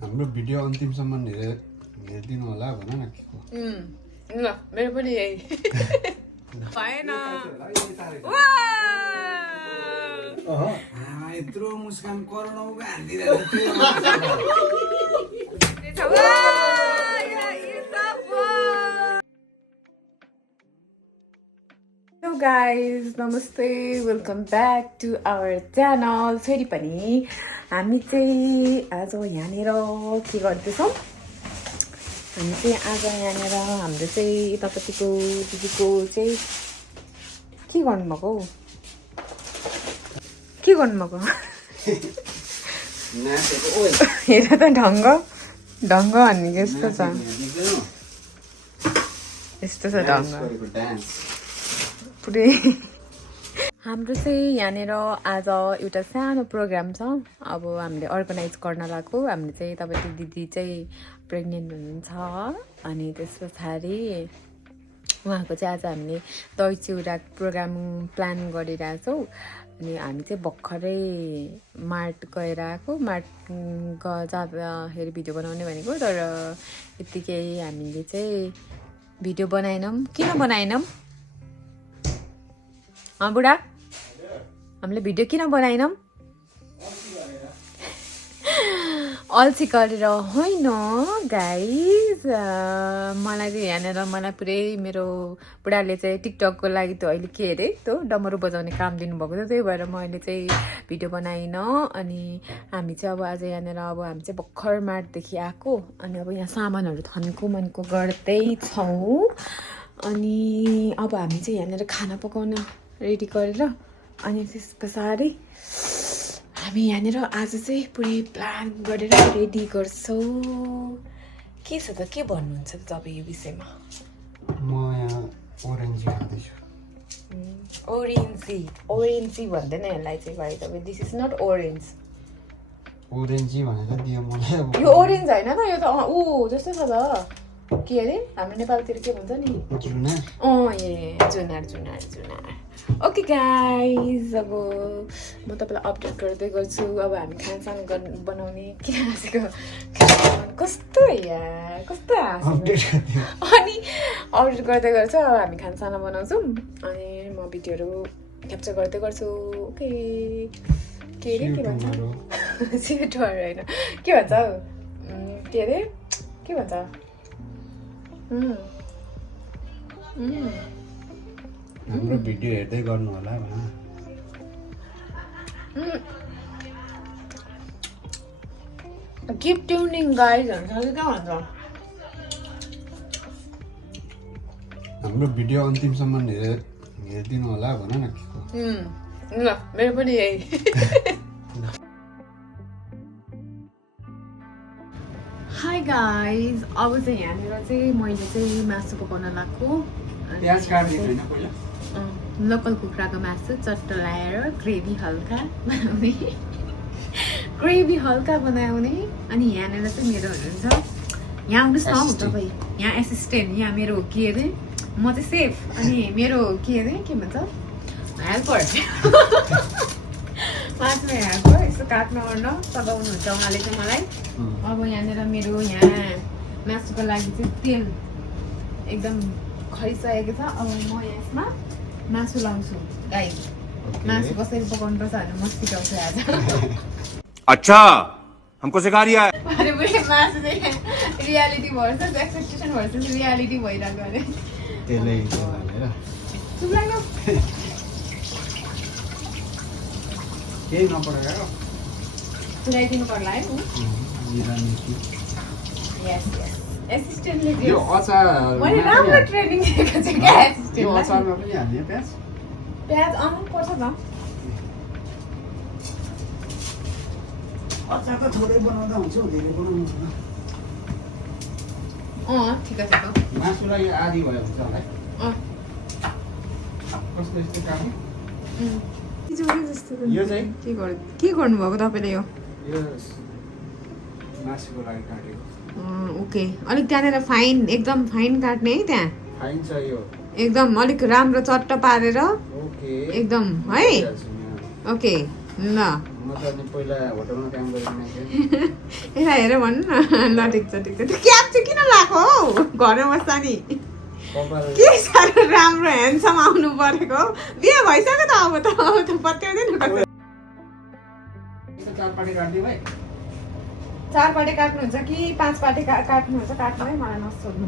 हाम्रो भिडियो अन्तिमसम्म हेरिदिनु होला भन न के को ल मेरो पनि यही भएन यत्रो मुस्कान करोडौँको हालिदिरहेको Hello guys, namaste, welcome back to our channel. फेरि पनि हामी चाहिँ आज यहाँनिर के गर्दैछौँ? हामी चाहिँ आज यहाँनिर हाम्रो चाहिँ यतापट्टिको दिदीको चाहिँ के गर्नुभएको हौ? के गर्नुभएको? हेर त ढङ्ग भन्ने यस्तो छ, यस्तो छ ढङ्ग पुरै। हाम्रो चाहिँ यहाँनिर आज एउटा सानो प्रोग्राम छ। अब हामीले अर्गनाइज गर्न लागेको। हामीले चाहिँ तपाईँको दिदी चाहिँ प्रेग्नेन्ट हुनुहुन्छ अनि त्यस पछाडि उहाँको चाहिँ आज हामीले दही चिउरा प्रोग्राम प्लान गरिरहेछौँ। अनि हामी चाहिँ भर्खरै मार्ट गएर आएको। मार्ट जाँदाखेरि भिडियो बनाउने भनेको, तर यत्तिकै हामीले चाहिँ भिडियो बनाएनौँ। किन बनाएनौँ बुढा? हामीले भिडियो किन बनाएनौँ? अल्छी गरेर होइन गाइज। मलाई चाहिँ यहाँनिर पुरै मेरो बुढाले चाहिँ टिकटकको लागि त अहिले के अरे त्यो डमरू बजाउने काम दिनुभएको थियो, त्यही भएर मैले चाहिँ भिडियो बनाइनँ। अनि हामी चाहिँ अब आज यहाँनिर हामी चाहिँ भर्खर मार्टदेखि आएको। अनि अब यहाँ सामानहरू थन्को मनको गर्दैछौँ। अनि अब हामी चाहिँ यहाँनिर खाना पकाउन रेडी गरेर अनि त्यस पछाडि हामी यहाँनिर आज चाहिँ पुरै प्लान गरेर रेडी गर्छौँ। के छ त, के भन्नुहुन्छ त तपाईँ यो विषयमा? म यहाँ ओरेन्जी खाँदैछु। ओरेन्जी भन्दैन यसलाई चाहिँ भाइ तपाईँ। This is not orange. ओरेन्जी भनेर दियो मलाई। यो ओरेन्ज होइन त, यो त ऊ जस्तो छ त। के अरे हाम्रो नेपालतिर के भन्छ नि? जुनार। ए जुनार। ओके गाइज, अब म तपाईँलाई अपडेट गर्दै गर्छु। अब हामी खानसान बनाउने के हाँसेको कस्तो यार, कस्तो हाँसेको। अनि अपडेट गर्दै गर्छु। अब हामी खानसाना बनाउँछौँ अनि म भिडियोहरू क्याप्चर गर्दै गर्छु। ओके के अरे के भन्छ? सिटहरू होइन, के भन्छ हौ? के अरे के भन्छ? हाम्रो भिडियो हेर्दै गर्नु होला भन। किप ट्युनिङ गाइज भन्छ कि के भन्छ? हाम्रो भिडियो अन्तिमसम्म हेरिदिनु होला भन न के को ल मेरो पनि यही। हाई गाइज, अब चाहिँ यहाँनिर चाहिँ मैले चाहिँ मासु पकाउन लाग्छु। प्याज काट्दिनु हैन पहिला? लोकल कुखुराको मासु चट्ट लाएर ग्रेभी हल्का बनाउने। अनि यहाँनिर चाहिँ मेरो हुनुहुन्छ, यहाँ आउनुहोस् न हौ तपाईँ, यहाँ एसिस्टेन्ट, यहाँ मेरो के अरे म चाहिँ सेफ अनि मेरो के अरे के भन्छ हेल्पर। मासुमा हेल्पर यस्तो काट्न ओर्न सघाउनुहुन्छ उहाँले चाहिँ मलाई। अब यहाँनिर मेरो यहाँ मासुको लागि चाहिँ तेल एकदम खरिसकेको छ। अब म यसमा मासु लाउँछु गाइस। मासु कसरी पकाउनुपर्छ भनेर म सिकाउँछु आज। अच्छा हमको सिखा रिया है। अरे बुढी मासु चाहिँ reality versus expectation versus reality भइरहेको अरे। तेलै हालेर चुप लाग्नु। केही नपरेको पुऱ्याइदिनु पर्ला है। यस एसिस्टेन्टले यो अचार मैले राम्रो ट्रेनिङ दिएको छु क्या एसिस्टेन्टलाई। यो अचारमा पनि हाल्ने प्याज आउनु पर्छ त। अचार त थोरै बनाउँदा हुन्छ, धेरै बनाउनु हुँदैन। ठिक छ त। मासुलाई आधी भयो हुन्छ होला। कस्तो यस्तो काम यो चाहिँ के गर्नुभएको तपाईँले? यो मासुको लागि काटेको। ओके, अलिक त्यहाँनिर फाइन एकदम फाइन काट्ने है त्यहाँ। फाइन छ यो एकदम अलिक राम्रो चट्ट पारेर ओके एकदम है। ओके ल म त अनि पहिला होटलमा काम गरिरहेको यता हेर भन्नु न ल ठिक छ त्यो क्याप चाहिँ किन लगाएको हौ घरमा बस्दा नि के साह्रो राम्रो ह्यान्डसम आउनु परेको हौ बिहे भइसक्यो त अब त पत्याउँदैन कसै 4 पाटी काट्दियो भाइ 4 पाटे काट्नुहुन्छ कि 5 पाटे काट्नुहुन्छ काट्नु है मलाई नसोध्नु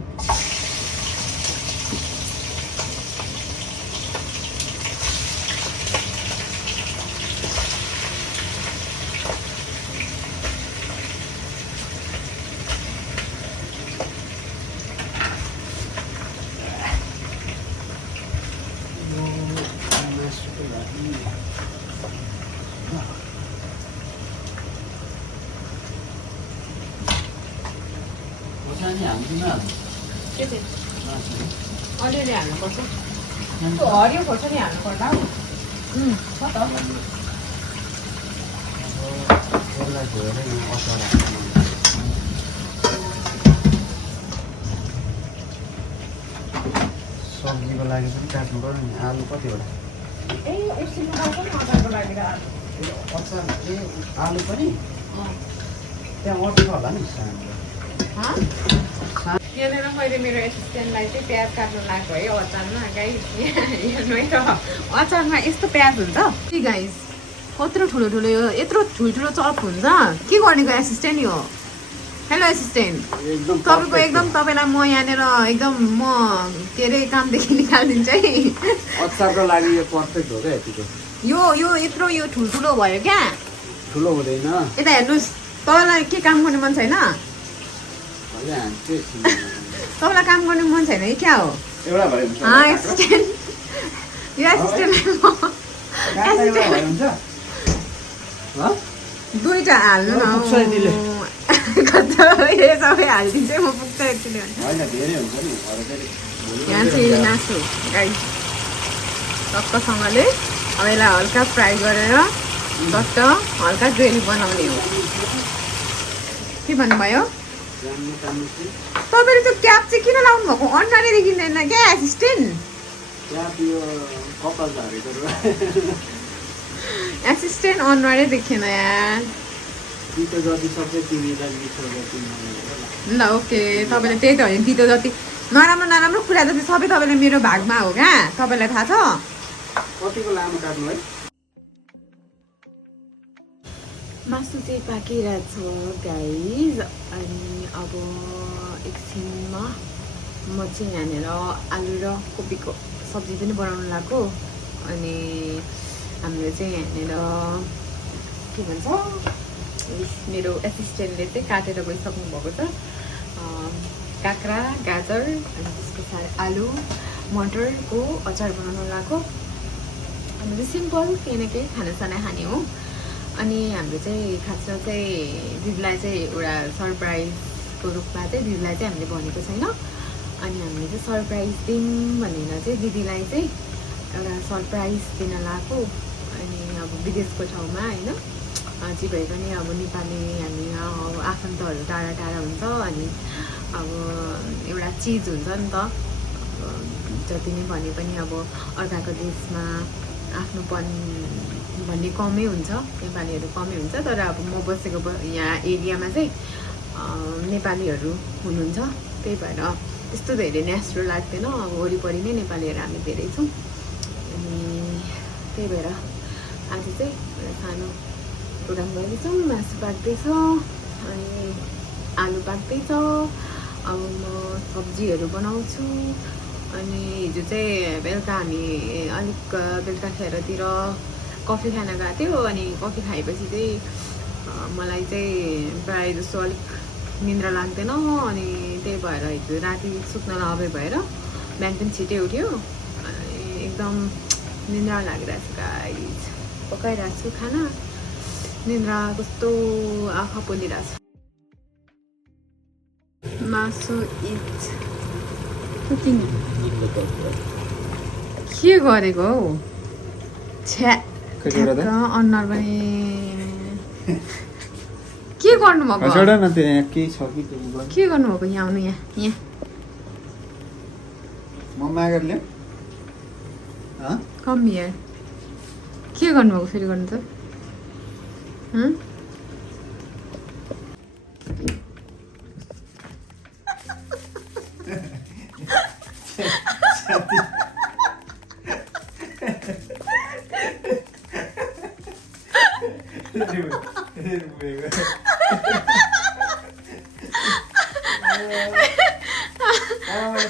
खोर्सानी हाल्दिनँ के चाहिँ अलिअलि हाल्नुपर्छ त्यो हरियो खोर्सानी हाल्नुपर्छ हौ छ त यसलाई धोएर अचार हाल्नु सब्जीको लागि पनि काट्नु पर्यो नि आलु कतिवटा ए एकछिन लगाउँछ नि अचारको लागि त अचार ए आलु पनि त्यहाँ अटो होला नि सानो यहाँनिर मैले मेरो एसिस्टेन्टलाई चाहिँ प्याज काट्नु लगाएको है अचारमा गाइस हेर्नु है त अचारमा यस्तो प्याज हुन्छ कि गाइस कत्रो ठुलो ठुलो यो यत्रो ठुल्ठुलो चप हुन्छ के गर्नेको एसिस्टेन्ट यो हेलो एसिस्टेन्ट तपाईँको एकदम तपाईँलाई म यहाँनिर एकदम म के अरे कामदेखि निकालिदिन्छु है अचारको लागि यो पर्फेक्ट हो क्या यतिको यो यत्रो यो ठुल्ठुलो भयो क्या ठुलो हुँदैन यता हेर्नुहोस् तपाईँलाई के काम गर्ने मन छैन तपाईँलाई काम गर्ने मन छैन है क्या हो एउटा भयो एसिस्टेन्ट यो एसिस्टेन्ट दुईटा हाल्नु न सबै हालिदिन्छ म पुग्छ एक्चुली यहाँ चाहिँ मासु गाई टक्कसँगले अब यसलाई हल्का फ्राई गरेर टक्क हल्का ग्रेभी बनाउने हो के भन्नुभयो तपाईँले त्यो क्याप चाहिँ किन लाउनु भएको अनुहारै देखिँदैन क्या एसिस्टेन्ट एसिस्टेन्ट अनुहारै देखेन यार ल ओके तपाईँले त्यही त हो नि तितो जति नराम्रो नराम्रो कुरा जति सबै तपाईँले मेरो भागमा हो क्या तपाईँलाई थाहा छ कतिको लामो काट्नु है मासु चाहिँ पाकिरहेछ गाइज अनि अब एकछिनमा म चाहिँ यहाँनिर आलु र कोपीको सब्जी पनि बनाउनु लाग्यो अनि हाम्रो चाहिँ यहाँनिर के भन्छ मेरो एसिस्टेन्टले चाहिँ काटेर गइसक्नु भएको छ काँक्रा गाजर अनि त्यसको साथ आलु मटरको अचार बनाउनु लाग्यो हामीले सिम्पल केही न केही खानासाना खाने हो अनि हाम्रो चाहिँ खासमा चाहिँ दिदीलाई चाहिँ एउटा सरप्राइजको रूपमा चाहिँ दिदीलाई चाहिँ हामीले भनेको छैन अनि हामीले चाहिँ सरप्राइज दिउँ भनेर चाहिँ दिदीलाई चाहिँ एउटा सरप्राइज दिन लगाएको अनि अब विदेशको ठाउँमा होइन जे भए पनि अब नेपाली हामी अब आफन्तहरू टाढा टाढा हुन्छ अनि अब एउटा चिज हुन्छ नि त जति नै भने पनि अब अर्काको देशमा आफ्नोपन भन्ने कमै हुन्छ नेपालीहरू कमै हुन्छ तर अब म बसेको यहाँ एरियामा चाहिँ नेपालीहरू हुनुहुन्छ त्यही भएर त्यस्तो धेरै नेचुरल लाग्दैन अब वरिपरि नै नेपालीहरू हामी धेरै छौँ अनि त्यही भएर आज चाहिँ एउटा सानो प्रोग्राम गर्दैछौँ मासु पाक्दैछ अनि आलु पाक्दैछ अब म सब्जीहरू बनाउँछु अनि हिजो चाहिँ बेलुका हामी अलिक बेलुका खेरतिर कफी खान गएको थियो अनि कफी खाएपछि चाहिँ मलाई चाहिँ प्रायः जस्तो अलिक निन्द्रा लाग्दैन अनि त्यही भएर हिजो राति सुत्न नभए भएर बिहान पनि छिटै उठ्यो एकदम निन्द्रा लागिरहेको छ गाइस पकाइरहेको छु खाना निन्द्रा कस्तो आँखा पोलिरहेको छ मासु इज के गरेको हौ छ्या अनुहार पनि के गर्नुभएको के गर्नुभएको यहाँ आउनु यहाँ कम यहाँ के गर्नुभएको फेरि गर्नु त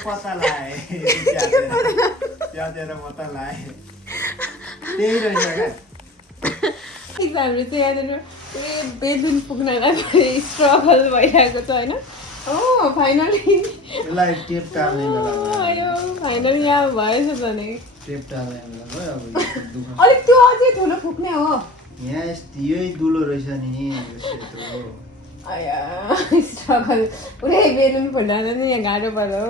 पत्ता लाए त्याँतिर पत्ता लाए त्यही रहेछ क्या हाम्रो चाहिँ यहाँनिर पुरै बेलुन पुग्नलाई स्ट्रगल भइरहेको छ होइन फाइनली यसलाई टेप टार्ने बेला फाइनली यहाँ भएछ त नि टेप टार्ने बेला भयो अब दुःख अलिक त्यो अझै ठुलो फुक्ने हो यहाँ यही दुलो रहेछ नि यो सेतो आया स्ट्रगल पुरै बेलुन फुटाएर नि यहाँ गाह्रो पर्यो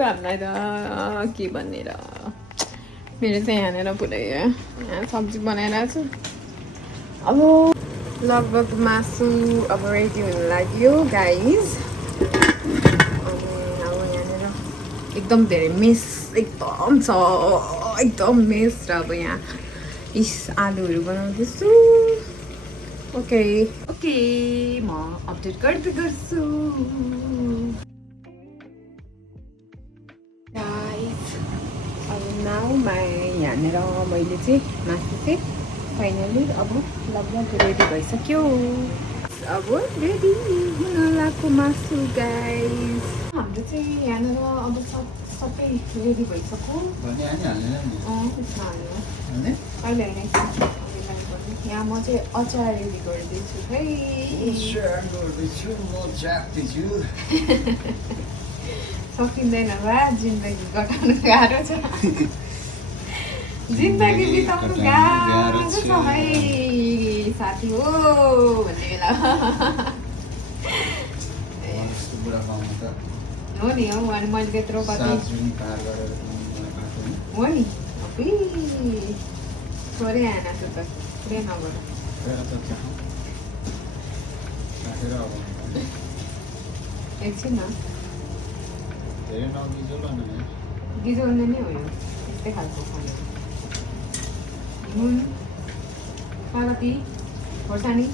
हामीलाई त के भन्ने र मेरो चाहिँ यहाँनिर पुरै यहाँ सब्जी बनाइरहेको छु अब लगभग मासु अब रेडी हुनु लाग्यो गाइज अनि अब यहाँनिर एकदम धेरै मेस एकदम छ एकदम मेस र अब यहाँ आलुहरू बनाउँदैछु ओके म अपडेट गर्दै गर्छु गाइज अब नाउमा यहाँनिर मैले चाहिँ मासु चाहिँ फाइनली अब लगभग रेडी भइसक्यो अब रेडी हुन लाग्यो मासु गाइज हाम्रो चाहिँ यहाँनिर अब सबै रेडी भइसक्यो त्यसमा हाल्यो अहिले यहाँ म चाहिँ अचार रेडी गरिदिन्छु है सकिँदैन बा जिन्दगी कटाउनु गाह्रो छ जिन्दगी बिताउनु गाह्रो छ है साथी हो भन्ने बेला हो नि हौ अनि मैले त्यत्रो कति हो नि थोरै आएन त्यो त पुरै नगर एकछिन न गिजोल्ने नै हो यो त्यस्तै खालको खाना नुन कागती खोर्सानी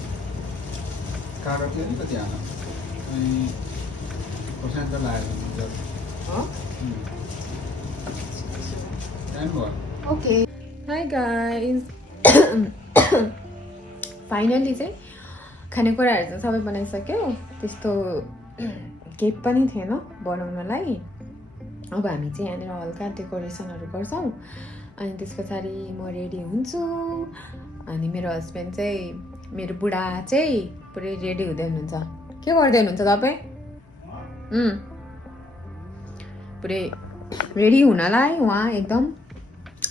कागती अलिकति हाल खोर्सानी त लागेको हो टाइम भयो ओके हाई गाइज फाइनली चाहिँ खानेकुराहरू चाहिँ सबै बनाइसक्यो त्यस्तो केही पनि थिएन बनाउनलाई अब हामी चाहिँ यहाँनिर हल्का डेकोरेसनहरू गर्छौँ अनि त्यस पछाडि म रेडी हुन्छु अनि मेरो हस्बेन्ड चाहिँ मेरो बुढा चाहिँ पुरै रेडी हुँदै हुनुहुन्छ के गर्दै हुनुहुन्छ तपाईँ पुरै रेडी हुनलाई उहाँ एकदम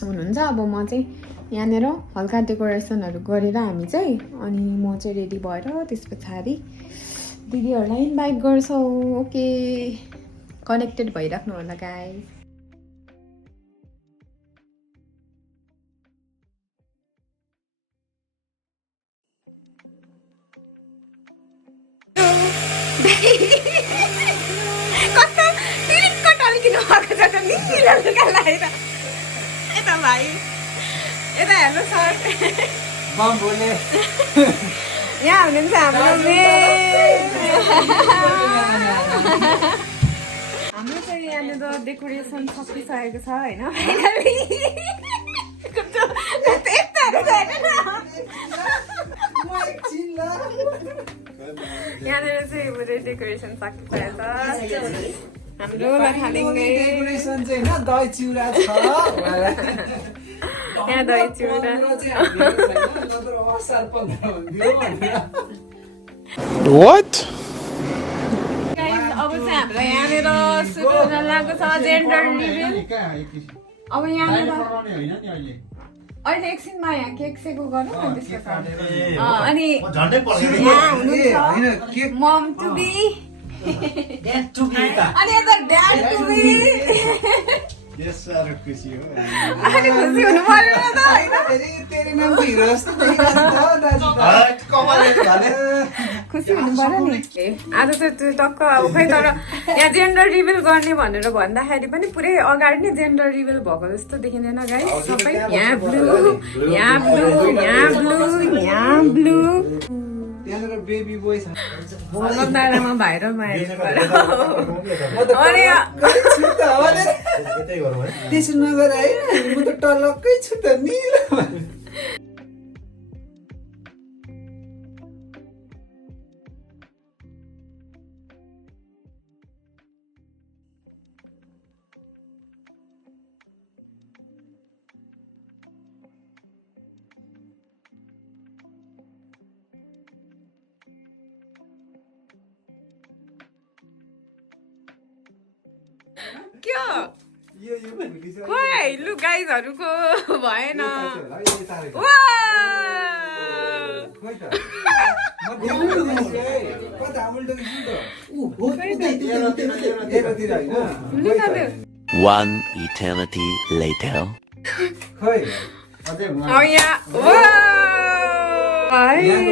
हुनुहुन्छ अब म चाहिँ यहाँनिर हल्का डेकोरेसनहरू गरेर हामी चाहिँ अनि म चाहिँ रेडी भएर त्यस पछाडि दिदीहरूलाई इन्भाइट गर्छौँ ओके कनेक्टेड भइराख्नु होला गाइस कस्तो टिरिक्क टल्किनु भएको छ त निलो लुगा लगाएर यता भाइ यता हेर्नु सर बोले यहाँ हुनुहुन्छ हाम्रो हाम्रो चाहिँ यहाँनिर डेकोरेसन सकिसकेको छ होइन यहाँनिर चाहिँ पुरै डेकोरेसन सकिसकेको छ हाम्रो लथालिङ्गे यहाँ दही चिउरा What? अब चाहिँ हाम्रो यहाँनिर सुरु हुन लागेको छ जेन्डर रिभिल अब यहाँनिर अहिले एकछिनमा यहाँ केक सेको गरौँ न त्यसको साथ अनि यहाँ हुनुहुन्छ मम टु बी अनि यता ड्याड टु बी खुसी हो अनि खुसी हुनु पर्यो त होइन खुसी हुनु पर्यो नि आज त त्यो टक्क अब खै तर यहाँ जेन्डर रिभिल गर्ने भनेर भन्दाखेरि पनि पुरै अगाडि नै जेन्डर रिभिल भएको जस्तो देखिँदैन गाइस सबै यहाँ ब्लू यहाँ ब्लू यहाँ ब्लू यहाँ ब्लू त्यहाँनिर बेबी बोय छ दादामा भाइ र माया त्यसो नगर है म त टलक्कै छु त निलो क्या खोइ लु गाइजहरूको भएन One eternity later.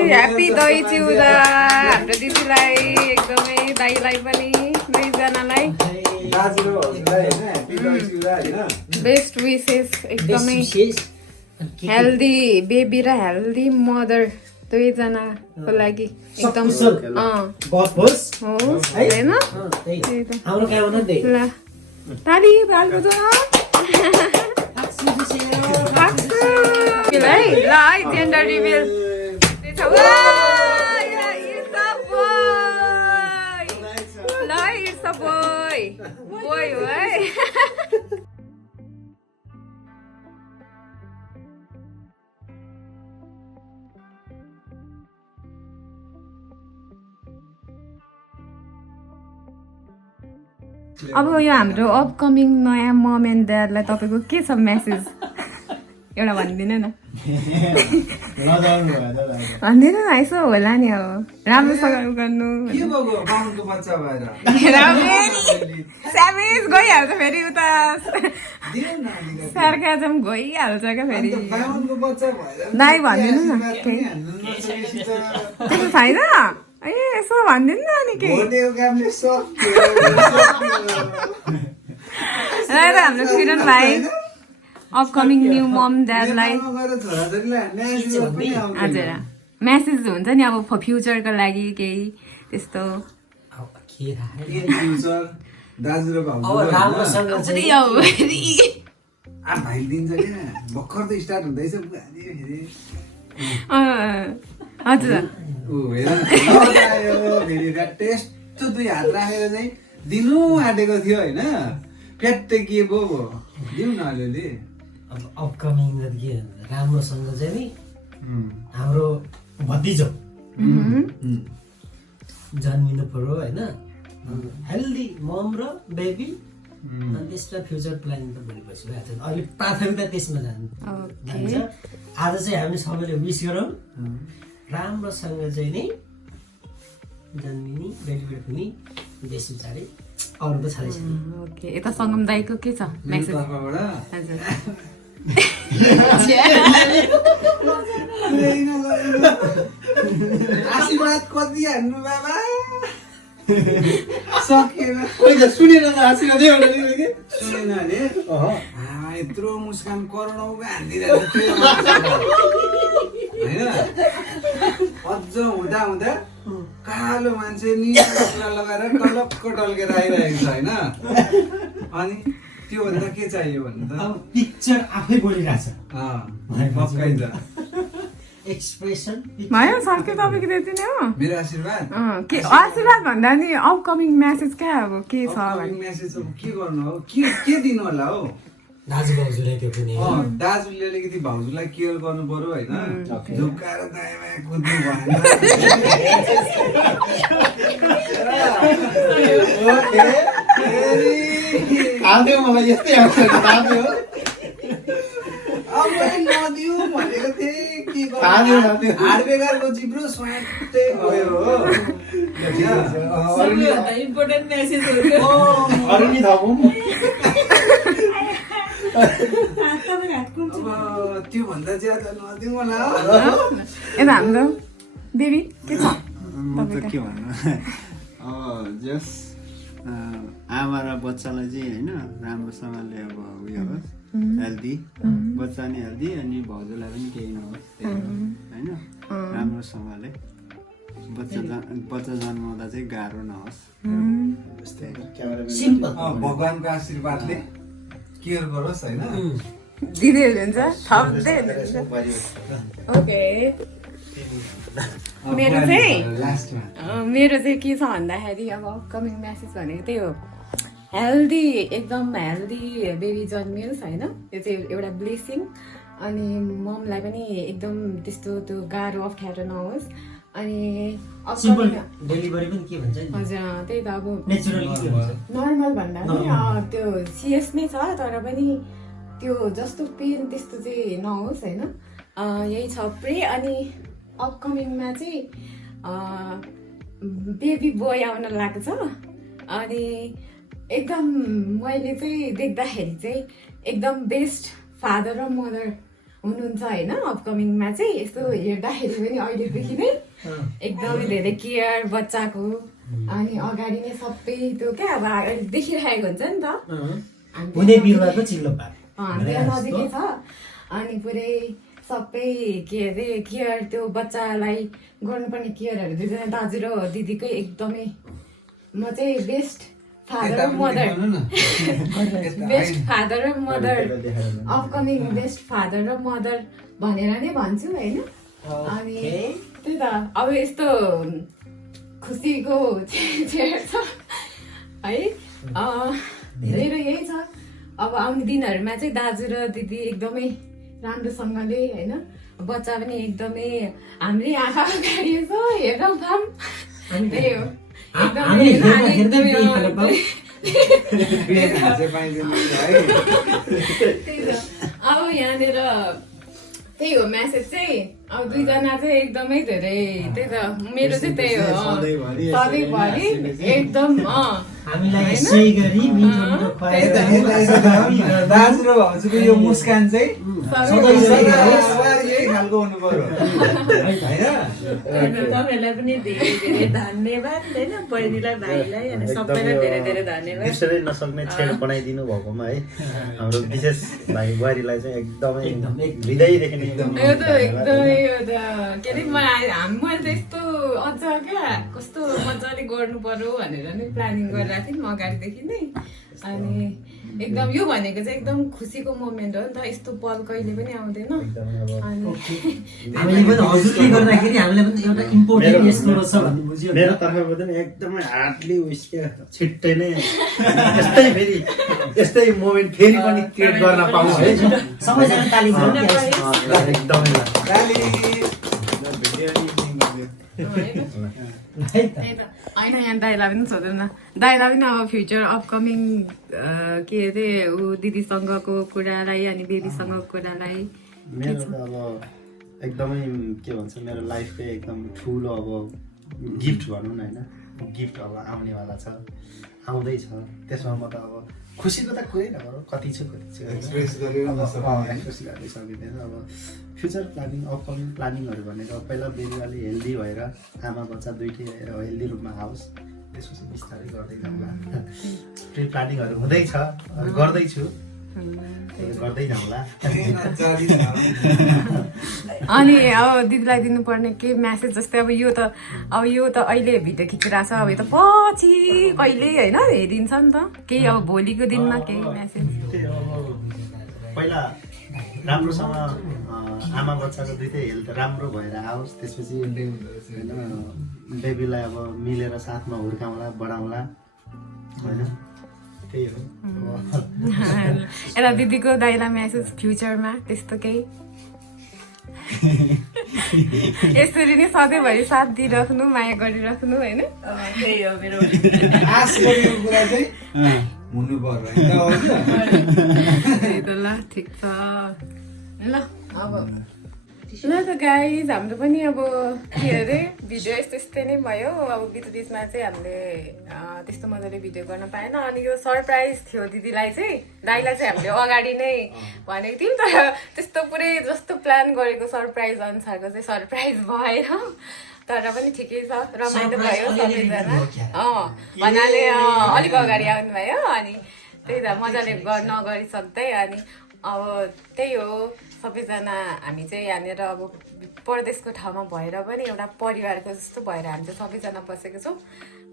ह्याप्पी दही चिउरा हाम्रो दिदीलाई एकदमै दाइलाई पनि दुईजनालाई बेस्ट विसेस एकदमै हेल्दी बेबी र हेल्दी मदर दुईजनाको लागि एकदम होइन ल ताली बाल्नु त है ल है जेन्डर रिभिल boy हो है अब यो हाम्रो अपकमिङ नयाँ मम एन्ड ड्याडलाई तपाईँको के छ मेसेज एउटा भनिदिनु न भनिदिनु न यसो होला नि अब राम्रोसँग गर्नु स्यामेज गइहाल्छ फेरि उता सार्काजम गइहाल्छ क्या फेरि दाइ भनिदिनु न त्यस्तो छैन ए यसो भनिदिनु न अनि के हाम्रो किरण भाइ अपकमिङ न्यू मम ड्याडलाई हजुर म्यासेज हुन्छ नि अब फ्युचरको लागि केही त्यस्तो दाजु र भाइ दिन्छ क्या भर्खर त स्टार्ट हुँदैछ हजुर त्यस्तो 2 हात राखेर चाहिँ दिनु आँटेको थियो होइन फ्याट्टै के भयो दिउँ न अलिअलि अपकमिङ के राम्रोसँग चाहिँ नि हाम्रो भतिजो जन्मिनु पर्यो होइन हेल्दी मम र बेबी अनि त्यसमा फ्युचर प्लानिङ त भोलिपछि भइहाल्छ अहिले प्राथमिकता त्यसमा जान्छ आज चाहिँ हामी सबैले विस गरौँ राम्रोसँग चाहिँ नि जन्मिने बेटी पनि देश पछाडि अरू त छँदैछ ओके यता सङ्गम दाइको के छ मेसेज हजुर आशीर्वाद कति हान्नु बाबा सकेन सुनेन आशीर्वाद सुनेन अरे यत्रो मुस्कान करोडौँको हानिदिरहेको होइन अझ हुँदा हुँदा कालो मान्छे निलो कपडा लगाएर टलक्क टल्केर आइरहेको छ होइन अनि त्योभन्दा के चाहियो भन्नु त पिक्चर आफै बोलिरहेछ पक्कै त एक्सप्रेसन भयो सके तपाईँको त्यति नै हो मेरो आशीर्वाद के आशीर्वाद भन्दा नि अपकमिङ मेसेज क्या अब के छ मेसेज के गर्नु हो के दिनु होला हो दाजु भाउजूलाई त्यो पनि दाजुले अलिकति भाउजूलाई केयर गर्नु पर्यो होइन झुक्काएर दायाँ बायाँ कुद्नु भएन मलाई यस्तै आउँछ नदियो भनेको थिएँ के हाड बेकारको जिब्रो स्वाटै भयो हो इम्पोर्टेन्ट मेसेज हो अब त्योभन्दा ज्यादा नदिउँ होला यता हाम्रो देवी के छ म त के भन्नु अब जस आमा र बच्चालाई चाहिँ होइन राम्रोसँगले अब उयो होस् हेल्दी बच्चा नि हेल्दी अनि भाउजूलाई पनि केही नहोस् होइन राम्रोसँगले बच्चा जन्माउँदा चाहिँ गाह्रो नहोस् जस्तै सिम्पल भगवानको आशीर्वादले केयर गरोस् होइन दिँदै हुनुहुन्छ थप्दै हुनुहुन्छ ओके मेरो चाहिँ मेरो चाहिँ के छ भन्दाखेरि अब अपकमिङ म्यासेज भनेको त्यही हो हेल्दी एकदम हेल्दी बेबी जन्मियोस् होइन यो चाहिँ एउटा ब्लेसिङ अनि ममलाई पनि एकदम त्यस्तो त्यो गाह्रो अप्ठ्यारो नहोस् अनि सिम्पल डेलिभरी पनि के भन्छ नि हजुर त्यही त अब नेचुरली के भन्छ नर्मल भन्दा पनि त्यो सिएस नै छ तर पनि त्यो जस्तो पेन त्यस्तो चाहिँ नहोस् होइन यही छ प्रे अनि अपकमिङमा चाहिँ बेबी बोय आउन लाग्छ अनि एकदम मैले चाहिँ देख्दाखेरि चाहिँ एकदम बेस्ट फादर र मदर हुनुहुन्छ होइन अपकमिङमा चाहिँ यस्तो हेर्दाखेरि पनि अहिलेदेखि नै एकदमै धेरै केयर बच्चाको अनि अगाडि नै सबै त्यो क्या अब अहिले देखिरहेको हुन्छ नि त हुने बिरुवाको चिल्लो पार त्यो नजिकै छ अनि पुरै सबै के अरे केयर त्यो बच्चालाई गर्नुपर्ने केयरहरू दुईजना दाजु र दिदीकै एकदमै म चाहिँ बेस्ट फादर र मदर बेस्ट फादर र मदर अपकमिङ बेस्ट फादर र मदर भनेर नै भन्छु होइन अनि त्यही त अब यस्तो खुसीको छेड छ है मेरो यही छ अब आउने दिनहरूमा चाहिँ दाजु र दिदी एकदमै राम्रोसँगले होइन बच्चा पनि एकदमै हाम्रै आँखा अगाडि छ हेरौँ काम त्यही हो अब यहाँनिर त्यही हो म्यासेज चाहिँ अब दुईजना चाहिँ एकदमै धेरै त्यही त मेरो चाहिँ त्यही हो सधैँभरि एकदम हामीलाई यसै गरी मिठो मिठो खुवाएर दाजु र भाउजूको यो मुस्कान चाहिँ यही खालको हुनु पर्यो तपाईँहरूलाई पनि धेरै धेरै धन्यवाद होइन बहिनीलाई भाइलाई अनि सबैलाई धेरै धेरै धन्यवाद बिर्सनै नसक्ने छेड बनाइदिनु भएकोमा है हाम्रो विशेष भाइ बुहारीलाई चाहिँ एकदमै हृदयदेखि नै यो त एकदमै यो त के अरे मैले त यस्तो अझ क्या कस्तो मजाले गर्नु पर्यो भनेर नै प्लानिङ गरिरहेको थिएँ म अगाडिदेखि नै अनि एकदम यो भनेको चाहिँ एकदम खुसीको मोमेन्ट हो नि त यस्तो पल कहिले पनि आउँदैन अनि हामीले पनि हजुरले गर्दाखेरि हामीलाई पनि एउटा इम्पोर्टेन्ट यस्तो रहेछ भन्ने बुझ्यो मेरो तर्फबाट पनि एकदमै हार्डली उइस के छिट्टै नै यस्तै मोमेन्ट फेरि पनि क्रिएट गर्न पाउँ है सबैजना ताली बजाउँ एकदमै होइन यहाँ दाइलाई पनि सोध्दैन दाइलाई पनि अब फ्युचर अपकमिङ के अरे ऊ दिदीसँगको कुरालाई अनि बेबीसँगको कुरालाई मेरो त अब एकदमै के भन्छ मेरो लाइफकै एकदम ठुलो अब गिफ्ट भनौँ न होइन गिफ्ट अब आउनेवाला छ आउँदैछ त्यसमा म त अब खुसीको त कुरै नगरौँ कति छु एक्सप्रेस गरिरहन एक्सप्रेस गर्नै सकिँदैन अब फ्युचर प्लानिङ अपकमिङ प्लानिङहरू भनेको पहिला बेबीवाली हेल्दी भएर आमा बच्चा दुइटै हेल्दी रूपमा आओस् त्यसपछि बिस्तारै गर्दै जाउँला प्रि प्लानिङहरू हुँदैछ गर्दैछु गर्दै जाउँला अनि अब दिदीलाई दिनुपर्ने के म्यासेज जस्तै अब यो त अहिले भिडियो खिचिरहेको छ अब यो त पछि कहिले होइन हेरिन्छ नि त केही अब भोलिको दिनमा केही म्यासेज पहिला राम्रोसँग आमा बच्चाको दुइटै हेल्थ राम्रो भएर आओस् त्यसपछि होइन बेबीलाई अब मिलेर साथमा हुर्काउँला बढाउँला होइन त्यही हो यता दिदीको दाइला म्यासेज फ्युचरमा त्यस्तो केही यसरी नै सधैँभरि साथ दिइराख्नु माया गरिराख्नु होइन त्यही हो मेरो आश गरेको कुरा चाहिँ हुनु पर्यो त्यही त ल ठिक छ ल अब ल त गाइज हाम्रो पनि अब के अरे भिडियो यस्तै नै भयो अब बिचमा चाहिँ हामीले त्यस्तो मजाले भिडियो गर्न पाएन अनि यो सरप्राइज थियो दिदीलाई चाहिँ दाइलाई चाहिँ हामीले अगाडि नै भनेको थियौँ तर त्यस्तो पुरै जस्तो प्लान गरेको सरप्राइज अनुसारको चाहिँ सरप्राइज भएन तर पनि ठिकै छ रमाइलो भयो सबैजना भन्नाले अलिक अगाडि आउनुभयो अनि त्यही त मजाले नगरिसक्दै अनि अब त्यही हो सबैजना हामी चाहिँ यहाँनिर अब परदेशको ठाउँमा भएर पनि एउटा परिवारको जस्तो भएर हामी चाहिँ सबैजना बसेको छौँ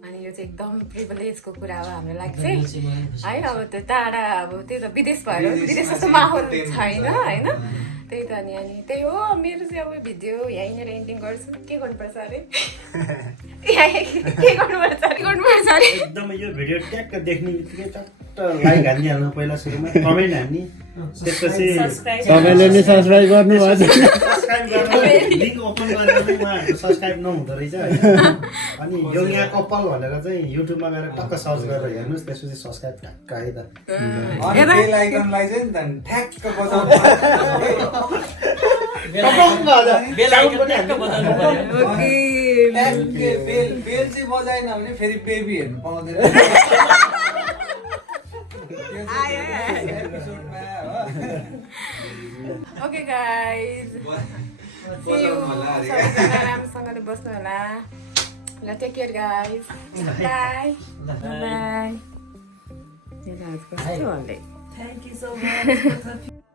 अनि यो चाहिँ एकदम प्रिभिलेजको कुरा हो हाम्रो लागि चाहिँ है अब त्यो टाढा अब त्यही त विदेश भएर विदेश जस्तो माहौल छैन होइन त्यही त अनि त्यही हो मेरो चाहिँ अब भिडियो यहीँनिर एन्डिङ गर्छु के गर्नुपर्छ अरे के गर्नुपर्छ अरे एकदमै यो भिडियो ट्याक्क देख्ने बित्तिकै टक्क लाइक हानिहाल्नु पहिला सुरुमा कमेन्ट हान्ने त्यसपछि तपाईँले नि सब्सक्राइब गर्नु सब्सक्राइब गर्नु लिङ्क ओपन गरेर चाहिँ उहाँहरूको सब्सक्राइब नहुँदो रहेछ होइन अनि यो यहाँ कपाल भनेर चाहिँ युट्युबमा गएर टक्क सर्च गरेर हेर्नुहोस् त्यसपछि सब्सक्राइब टक्क है त अनि बेल आइकनलाई चाहिँ नि ठ्याक्क बजाउनु बेल चाहिँ बजाएन भने फेरि बेबी हेर्नु पाउँदैन ओके गाइज राम्रोसँगले बस्नु होला ल take care guys bye bye Thank you so much.